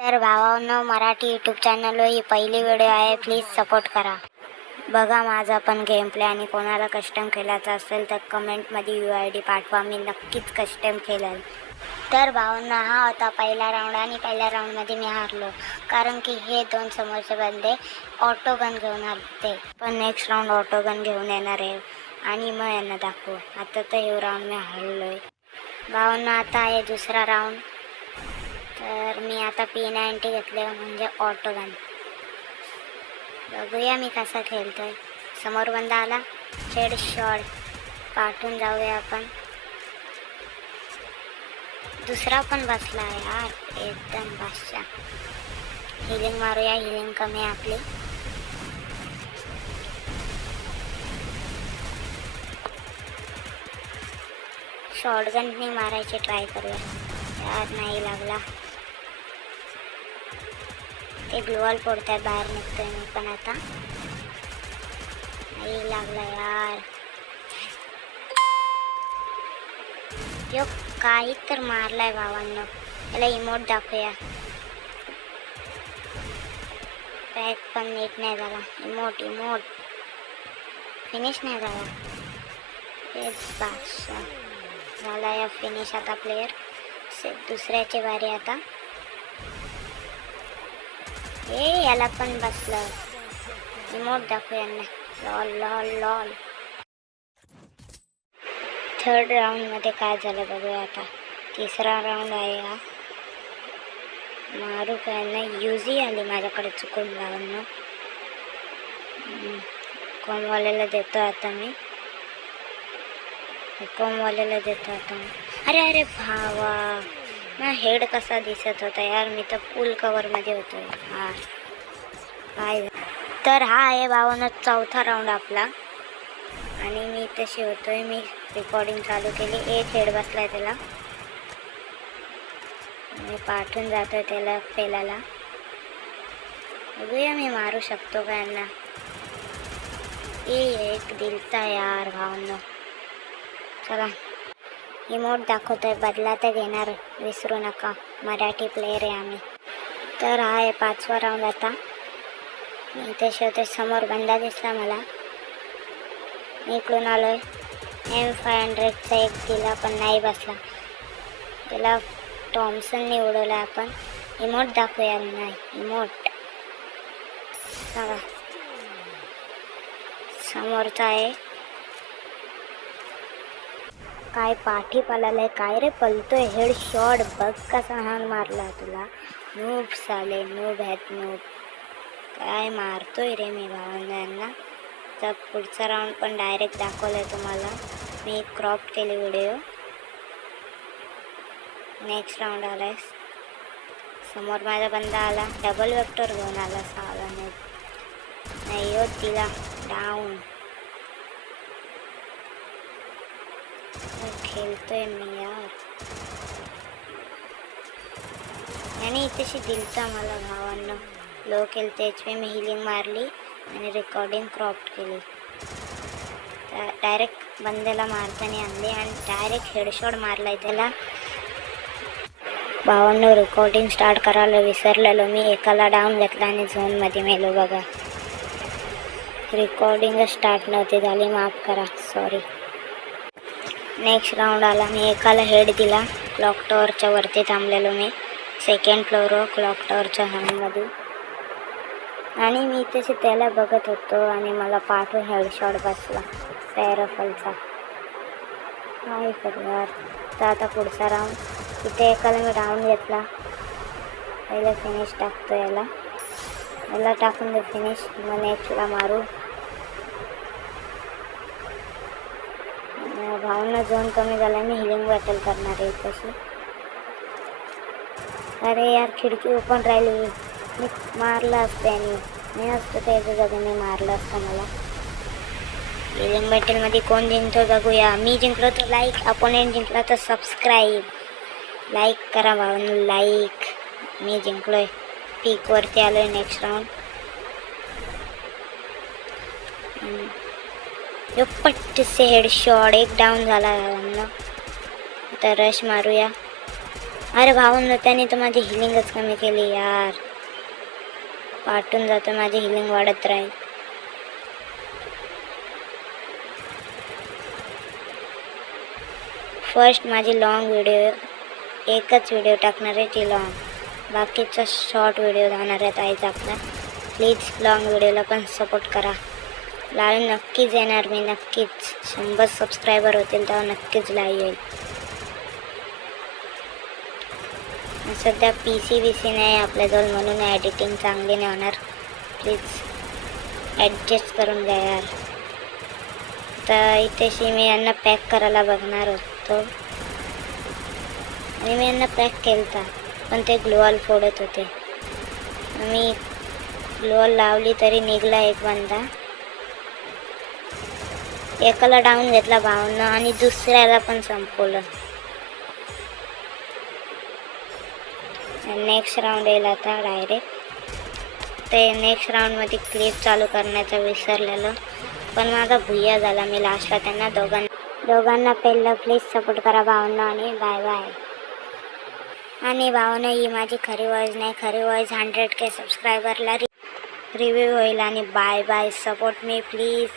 तर भावांनो, मराठी यूट्यूब चॅनलवर ही पहिली व्हिडिओ आहे, प्लीज सपोर्ट करा. बघा माझा पण गेम प्ले, आणि कोणाला कस्टम खेळायचा असेल तर कमेंटमध्ये UID पाठवा, मी नक्कीच कस्टम खेळेल. तर भावांनो, हा होता पहिला राऊंड, आणि पहिल्या राऊंडमध्ये मी हारलो कारण की हे दोन समोरचे बंदे ऑटो गन घेऊन आले. पण नेक्स्ट राऊंड ऑटो गन घेऊन येणार आहे आणि मग यांना दाखवू. आता तर हे राऊंड मी हारलोय भावांनो. आता आहे दुसरा राऊंड. तर मी आता P90 घेतले, म्हणजे ऑटो गन. बघूया मी कसा खेळतोय. समोर बंदा आला, हेड शॉट पाठवून जाऊया आपण. दुसरा पण बसला यार, एकदम बादशाह. हिलिंग मारूया, हिलिंग कमी आहे आपली. शॉटगननी मारायची ट्राय करूया यार, नाही लागला. ते ग्लोअल फोडतात, बाहेर निघतोय मी पण आता. नाही लागला यार. यो काही तर मारलाय भावांनो. याला इमोट दाखवूया. पॅक पण नीट नाही झाला. इमोट इमोट फिनिश नाही झाला. तेच बादशाह झाला या फिनिश. आता प्लेयर दुसऱ्याची बारी आता. याला पण बसलं. इमोट दाखवू यांना. Lol lol lol. थर्ड राऊंडमध्ये काय झालं बघूया आता. तिसरा राऊंड आहे हा. मारू काय नाही. युजी आली माझ्याकडे चुकून भावांनो. कॉमवाल्याला देतो आता मी. कॉमवाल्याला देतो आता मी. अरे अरे भावा, ना हेड कसा दिसत होता यार. मी तर फुल कवरमध्ये होतो. हा काय. तर हा आहे भावांनो चौथा राऊंड आपला, आणि मी तशी होतोय. मी रेकॉर्डिंग चालू केली. एक हेड बसलाय त्याला. मी पाठवून जातोय त्याला पेलाला. बघूया मी मारू शकतो का यांना. एक दिलता यार भावांनो. चला इमोट दाखवतोय, बदला तर घेणार, विसरू नका. मराठी प्लेयर आहे आम्ही. तर हा आहे पाचवा राऊंड आता. मी तसे होते. समोर बंदा दिसला मला. मी इकडून आलोय. M500चा एक दिला पण नाही बसला. त्याला थॉम्सनने उडवला आपण. इमोट दाखवूया. नाही इमोट. चला समोरचा आहे. काय पाठी पळालाय काय रे. पलतोय. हेड शॉट बघ कसा हान मारला तुला. नूब साले, नूब आहेत नूब. काय मारतोय रे मी भावांना यांना. तर पुढचा राऊंड पण डायरेक्ट दाखवलाय तुम्हाला. मी क्रॉप केली व्हिडिओ. नेक्स्ट राऊंड आलाय. समोर माझा बंदा आला. डबल वेक्टर घेऊन आला. साला नाही हो तिला डाऊन. खेळतोय मी यार. याने इथेशी दिलता मला भावांना. लो खेळते HP. मी हिलिंग मारली आणि रेकॉर्डिंग क्रॉप केली. डायरेक्ट बंद्याला मारताना आणली आणि डायरेक्ट हेडशॉट मारलाय त्याला. भावांनो रेकॉर्डिंग स्टार्ट करायला विसरलेलो मी. एकाला डाऊन घेतला आणि झोनमध्ये मेलो बघा. रेकॉर्डिंग स्टार्ट नव्हती झाली, माफ करा, सॉरी. नेक्स्ट राऊंड आला. मी एकाला हेड दिला. क्लॉक टॉवरच्या वरती थांबलेलो मी. सेकंड फ्लोअरवर क्लॉक टॉवरच्या हॉलमध्ये. आणि मी तसे त्याला बघत होतो आणि मला पाठवून हेडशॉट बसला पॅराफलचा. काय करू यार. तर आता पुढचा राऊंड. इथे एकाला मी डाऊन घेतला. पहिला फिनिश टाकतो याला. याला टाकून दे फिनिश. मग नेक्स्टला मारू. भावना झोन कमी झाला. मी हिलिंग बॅटल करणार आहे तशी. अरे यार खिडकी ओपन राहिली. मी मारलं असतं आणि मी असतं त्याच्या जागेने मारलं असतं मला. हिलिंग बॅटलमध्ये कोण जिंकतो बघूया. मी जिंकलो तर लाईक, अपोनेंट जिंकला तर सबस्क्राईब. लाईक करा भावांनो, लाईक. मी जिंकलोय. पीकवरती आलोय. Next round. यो पट्ट से हेडशॉट. एक डाऊन झाला भावांनो. आता रश मारूया. अरे भाऊंनो, त्याने तर माझी हिलिंगच कमी केली यार. वाटून जातं माझी हिलिंग वाढत राहील. फर्स्ट माझी लॉंग व्हिडिओ, एकच व्हिडिओ टाकणार आहे ती लॉंग, बाकीचा शॉर्ट व्हिडिओ जाणार आहेत आईच आपला. प्लीज लॉंग व्हिडिओला पण सपोर्ट करा. लाईव्ह नक्कीच येणार मी, नक्कीच 100 सबस्क्रायबर होतील तेव्हा नक्कीच लाईव्ह येईल. सध्या PC नाही आपल्याजवळ, म्हणून एडिटिंग चांगली नाही होणार. प्लीज ॲडजस्ट करून घ्या यार. तर इथेशी मी यांना पॅक करायला बघणार होतो आणि मी यांना पॅक केलता, पण ते ग्लोअल फोडत होते. मी ग्लोअल लावली तरी निघला एक बंदा. एकाला डाऊन घेतला भावना आणि दुसऱ्याला पण संपवलं. नेक्स्ट राऊंड येईल आता डायरेक्ट. ते नेक्स्ट राऊंडमध्ये क्लिप चालू करण्याचा विसरलेलो, पण माझा भुय्या झाला. मी लास्टला त्यांना दोघांना पहिलं. प्लीज सपोर्ट करा भावना आणि बाय बाय. आणि भावना, ही माझी खरी वॉइस नाही, खरी वॉइस 100K सबस्क्रायबरला रिव्ह्यू होईल. आणि bye bye. Support me please.